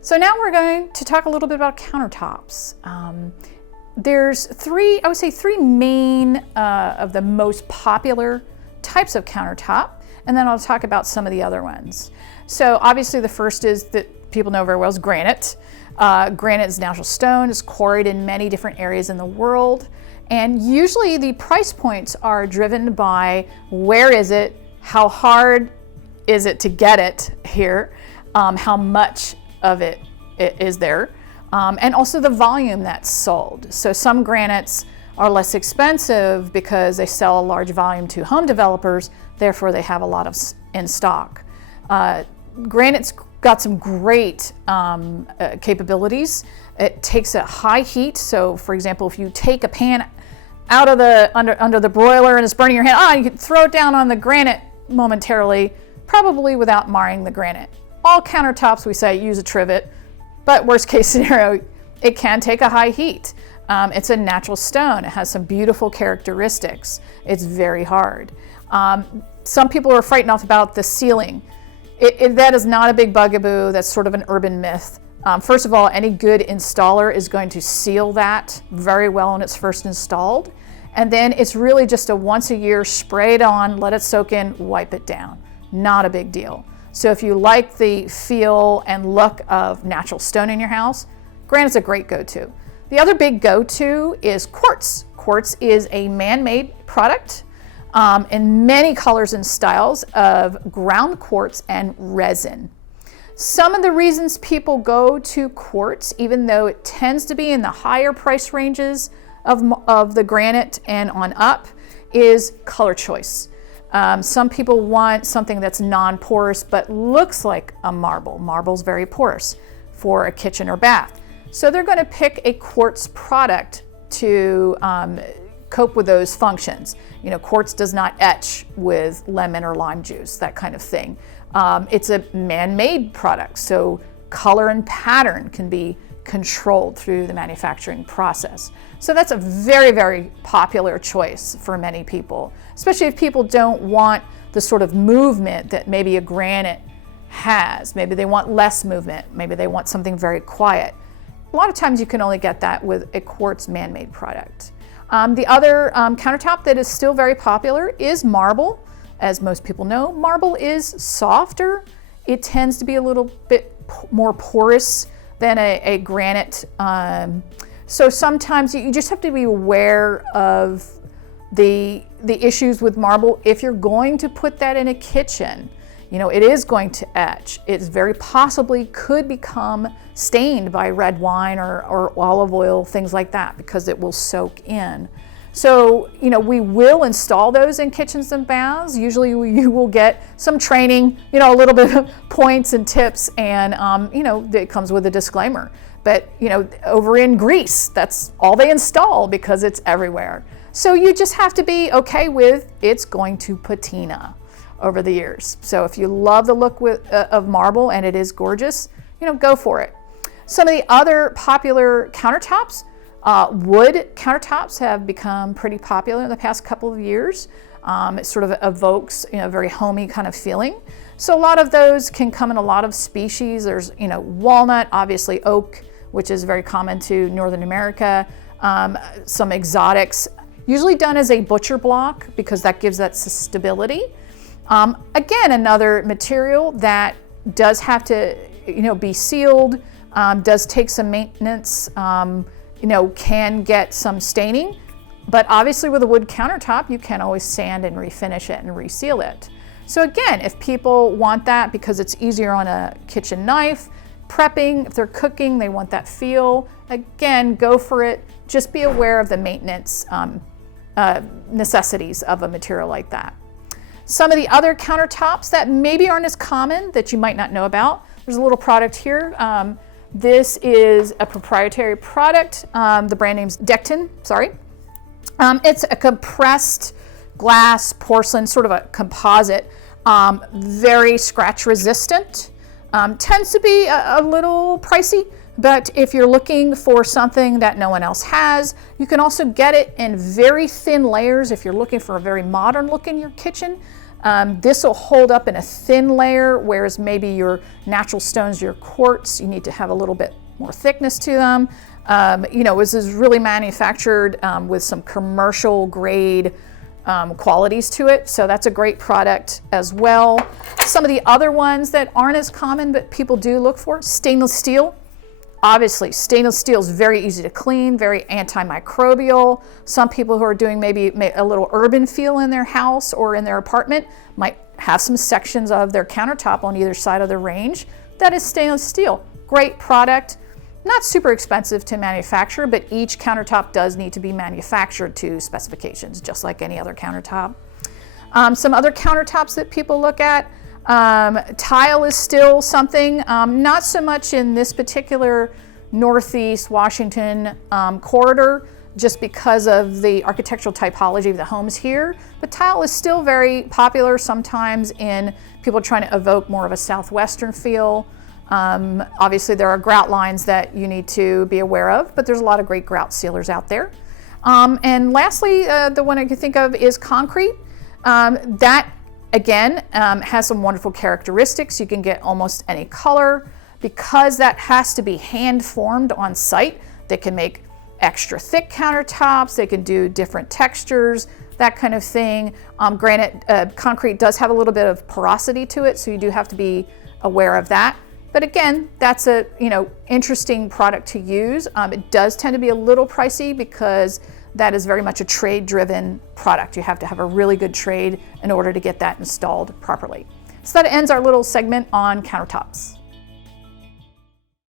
So now we're going to talk a little bit about countertops. There's three main of the most popular types of countertop, and then I'll talk about some of the other ones. So obviously the first is that people know very well is granite. Granite is natural stone. It's quarried in many different areas in the world. And usually the price points are driven by where is it, how hard is it to get it here, how much of it is there, and also the volume that's sold. So some granites are less expensive because they sell a large volume to home developers, therefore they have a lot of in stock. Granite's got some great capabilities. It takes a high heat, so for example, if you take a pan out of the under the broiler and it's burning your hand, you can throw it down on the granite momentarily, probably without marring the granite. All countertops, we say, use a trivet, but worst case scenario, it can take a high heat. It's a natural stone. It has some beautiful characteristics. It's very hard. Some people are frightened off about the sealing. That is not a big bugaboo. That's sort of an urban myth. First of all, any good installer is going to seal that very well when it's first installed. And then it's really just a once a year, spray it on, let it soak in, wipe it down. Not a big deal. So if you like the feel and look of natural stone in your house, granite's a great go-to. The other big go-to is quartz. Quartz is a man-made product in many colors and styles of ground quartz and resin. Some of the reasons people go to quartz, even though it tends to be in the higher price ranges of the granite and on up, is color choice. Some people want something that's non-porous but looks like a marble. Marble's very porous for a kitchen or bath. So they're going to pick a quartz product to cope with those functions. You know, quartz does not etch with lemon or lime juice, that kind of thing. It's a man-made product, so color and pattern can be controlled through the manufacturing process. So that's a very, very popular choice for many people, especially if people don't want the sort of movement that maybe a granite has. Maybe they want less movement. Maybe they want something very quiet. A lot of times you can only get that with a quartz man-made product. The other countertop that is still very popular is marble. As most people know, marble is softer. It tends to be a little bit more porous than a granite. So sometimes you just have to be aware of the issues with marble. If you're going to put that in a kitchen, you know, it is going to etch. It very possibly could become stained by red wine or olive oil, things like that, because it will soak in. So, you know, we will install those in kitchens and baths. Usually you will get some training, you know, a little bit of points and tips, and, you know, it comes with a disclaimer. But, you know, over in Greece, that's all they install because it's everywhere. So you just have to be okay with it's going to patina over the years. So if you love the look of marble and it is gorgeous, you know, go for it. Some of the other popular countertops, wood countertops have become pretty popular in the past couple of years. It sort of evokes, you know, a very homey kind of feeling. So a lot of those can come in a lot of species. There's, you know, walnut, obviously oak, which is very common to Northern America. Some exotics, usually done as a butcher block because that gives that stability. Again, another material that does have to, you know, be sealed, does take some maintenance, you know, can get some staining, but obviously with a wood countertop, you can always sand and refinish it and reseal it. So again, if people want that because it's easier on a kitchen knife, prepping, if they're cooking, they want that feel, again, go for it. Just be aware of the maintenance necessities of a material like that. Some of the other countertops that maybe aren't as common that you might not know about, there's a little product here. This is a proprietary product. The brand name's Decton, sorry. It's a compressed glass porcelain, sort of a composite, very scratch resistant. Tends to be a little pricey, but if you're looking for something that no one else has, you can also get it in very thin layers if you're looking for a very modern look in your kitchen. This will hold up in a thin layer, whereas maybe your natural stones, your quartz, you need to have a little bit more thickness to them. You know, this is really manufactured with some commercial grade qualities to it, so that's a great product as well. Some of the other ones that aren't as common but people do look for, stainless steel. Obviously, stainless steel is very easy to clean, very antimicrobial. Some people who are doing maybe a little urban feel in their house or in their apartment might have some sections of their countertop on either side of the range that is stainless steel. Great product, not super expensive to manufacture, but each countertop does need to be manufactured to specifications, just like any other countertop. Some other countertops that people look at, tile is still something, not so much in this particular Northeast Washington corridor, just because of the architectural typology of the homes here. But tile is still very popular sometimes in people trying to evoke more of a Southwestern feel. Obviously there are grout lines that you need to be aware of, but there's a lot of great grout sealers out there. And lastly, the one I can think of is concrete. That again, has some wonderful characteristics. You can get almost any color. Because that has to be hand formed on site, they can make extra thick countertops, they can do different textures, that kind of thing. Granite, concrete does have a little bit of porosity to it, so you do have to be aware of that. But again, that's a interesting product to use. It does tend to be a little pricey because that is very much a trade-driven product. You have to have a really good trade in order to get that installed properly. So that ends our little segment on countertops.